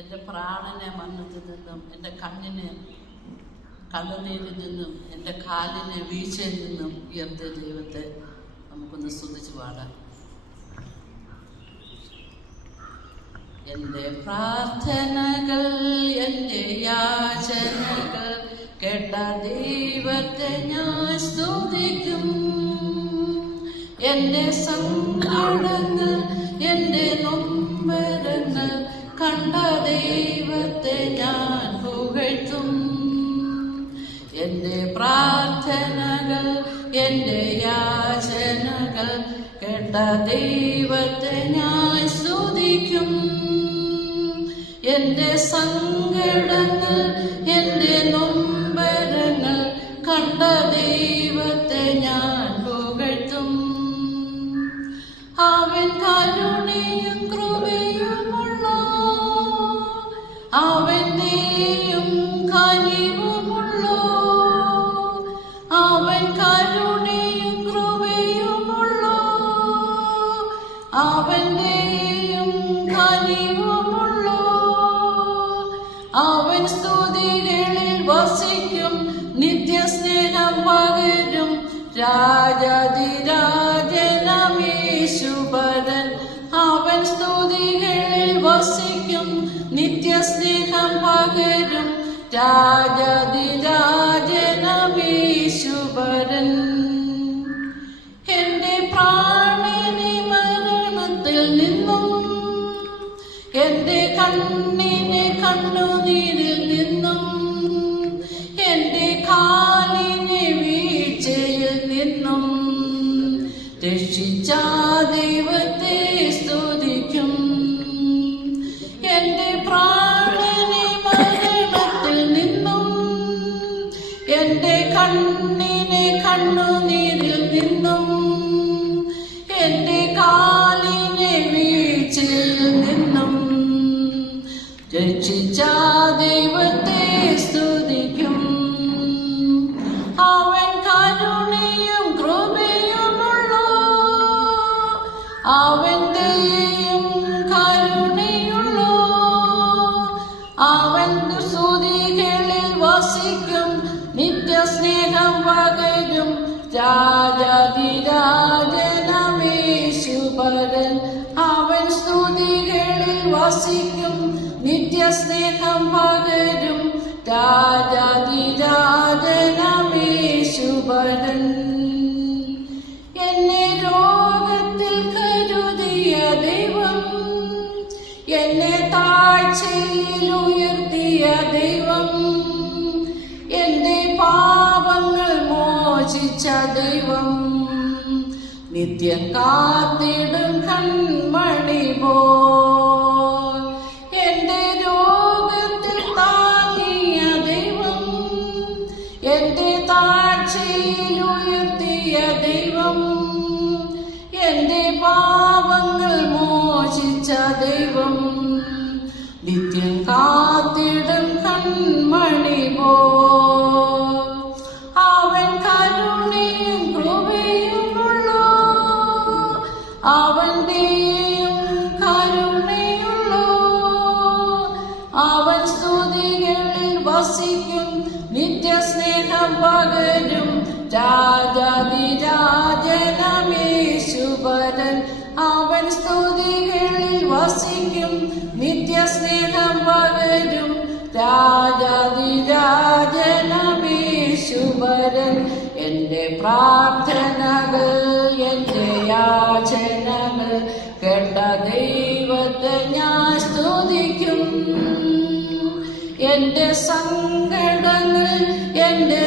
എൻ്റെ പ്രാണനെ മരണത്തിൽ നിന്നും, എൻ്റെ കണ്ണിന് കണ്ണുനീരിൽ നിന്നും, എൻ്റെ കാലിനെ വീഴ്ചയിൽ നിന്നും ഉയർത്തിയ ദൈവത്തെ നമുക്കൊന്ന് സ്തുതിച്ചു പാടാം. എൻ്റെ പ്രാർത്ഥനകൾ, എൻ്റെ യാചനകൾ കേട്ട ദൈവത്തെ ഞാൻ സ്തുതിക്കും. എൻ്റെ സങ്കടങ്ങൾ, എൻ്റെ നൊമ്പരങ്ങൾ കണ്ട ദൈവത്തെ ഞാൻ പുകഴ്ത്തും. എൻ്റെ പ്രാർത്ഥനകൾ, എൻ്റെ യാചനകൾ കേട്ട ദൈവത്തെ ഞാൻ സ്തുതിക്കും. എൻ്റെ സങ്കടങ്ങൾ, എൻ്റെ നൊമ്പരങ്ങൾ കണ്ട ദൈവത്തെ ഞാൻ പുകഴ്ത്തും. അവൻ കരുണയും കൃപയുമുള്ള, അവൻ ദയയും കനിവുമുള്ള, അവൻ കരുണയും കൃപയുമുള്ള, അവൻ ദയയും കനിവുമുള്ള, അവൻ സ്തുതികളിൽ വസിക്കും, നിത്യസ്നേഹം പകരും രാജാധിരാജനമേശുപരൻ. അവൻ സ്തുതികളിൽ വസിക്കും, നിത്യസ്നേഹം പകരും രാജാധിരാജനമേശുപരൻ. എൻ്റെ പ്രാണനെ മരണത്തിൽ നിന്നും, എൻ്റെ കണ്ണിനെ കണ്ണുനീരിൽ നിന്നും, എൻ്റെ കാലിനെ വീഴ്ചയിൽ നിന്നും രക്ഷിച്ച ദൈവത്തെ സ്തുതിക്കും. എൻ്റെ പ്രാണനെ മരണത്തിൽ നിന്നും, എൻ്റെ കണ്ണിനെ കണ്ണുനീരിൽ നിന്നും, എൻ്റെ കാലിനെ വീഴ്ചയിൽ നിന്നും രക്ഷിച്ച ദൈവത്തെ സ്തുതിക്കും. അവൻ കരുണയും കൃപയുമുള്ള, അവൻ ദയയും കരുണയുള്ള, അവൻ സ്തുതികളിൽ വസിക്കും, നിത്യസ്നേഹം പകരും രാജാധിരാജനമേശുപരൻ. അവൻ സ്തുതികളിൽ വസിക്കും, നിത്യസ്നേഹം പകരും രാജാധിരാജനമേശുപരൻ. എന്നെ രോഗത്തിൽ കരുതിയ ദൈവം, എന്നെ താഴ്ചയിൽ ഉയർത്തിയ ദൈവം, എൻ്റെ പാപങ്ങൾ മോചിച്ച ദൈവം, നിത്യം കാത്തിടും കൺമണി പോൽ. എൻ്റെ രോഗത്തിൽ താങ്ങിയ ദൈവം, എൻ്റെ താഴ്ചയിൽ ഉയർത്തിയ ദൈവം, എൻ്റെ പാപങ്ങൾ മോചിച്ച ദൈവം, നിത്യം കാത്തിടും കൺമണി പോൽ. അവൻ കരുണയും കൃപയുമുള്ള, അവൻ ദയയും കരുണയുള്ള, അവൻ സ്തുതികളിൽ വസിക്കും, നിത്യസ്നേഹം പകരും രാജാധിരാജനമേശുപരൻ. അവൻ സ്തുതികളിൽ വസിക്കും, നിത്യസ്നേഹം പകരും രാജാധിരാജനമേശുപരൻ. എൻ്റെ പ്രാർത്ഥനകൾ, എൻ്റെ യാചനകൾ കേട്ട ദൈവത്തെ ഞാൻ സ്തുതിക്കും. എൻ്റെ സങ്കടങ്ങൾ, എൻ്റെ